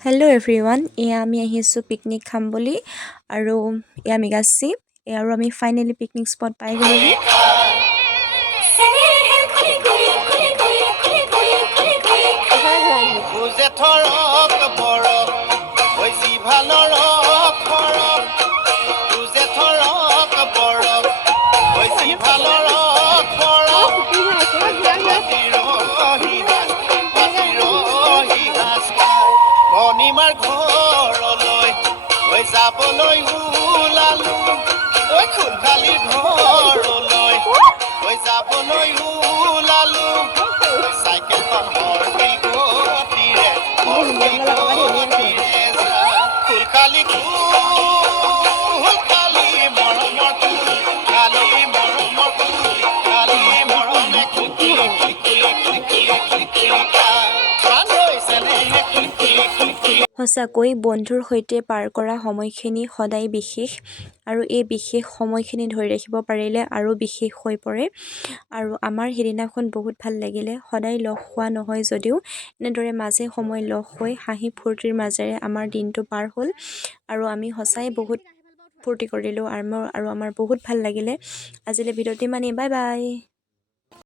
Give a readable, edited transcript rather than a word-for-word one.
Hello' everyone, এয়া আমি আহিছোঁ পিকনিক খাম বুলি আৰু এয়া মেগাচি আৰু আমি ফাইনেলি পিকনিক স্পট পাই গ'লোহি। ভনীমাৰ ঘৰলৈ যাবলৈ ওলালো খুলখালি ঘৰলৈ যাবলৈ ওলালো চাইকেলখন হৰবিল গতিৰে খুলখালি খুলখালি মৰমৰ খুলখালি মৰমৰ খুলখালি মৰমে খুলখুলি সঁচাকৈ বন্ধুৰ সৈতে পাৰ কৰা সময়খিনি সদায় বিশেষ আৰু এই বিশেষ সময়খিনি ধৰি ৰাখিব পাৰিলে আৰু বিশেষ হৈ পৰে। আৰু আমাৰ সেইদিনাখন বহুত ভাল লাগিলে। সদায় লগ হোৱা নহয় যদিও এনেদৰে মাজে সময় লগ হৈ হাঁহি ফূৰ্তিৰ মাজেৰে আমাৰ দিনটো পাৰ হ'ল আৰু আমি সঁচাই বহুত ফূৰ্তি কৰিলোঁ আৰু আমাৰ বহুত ভাল লাগিলে। আজিলৈ ভিডিঅ'টো ইমানেই, বাই বাই।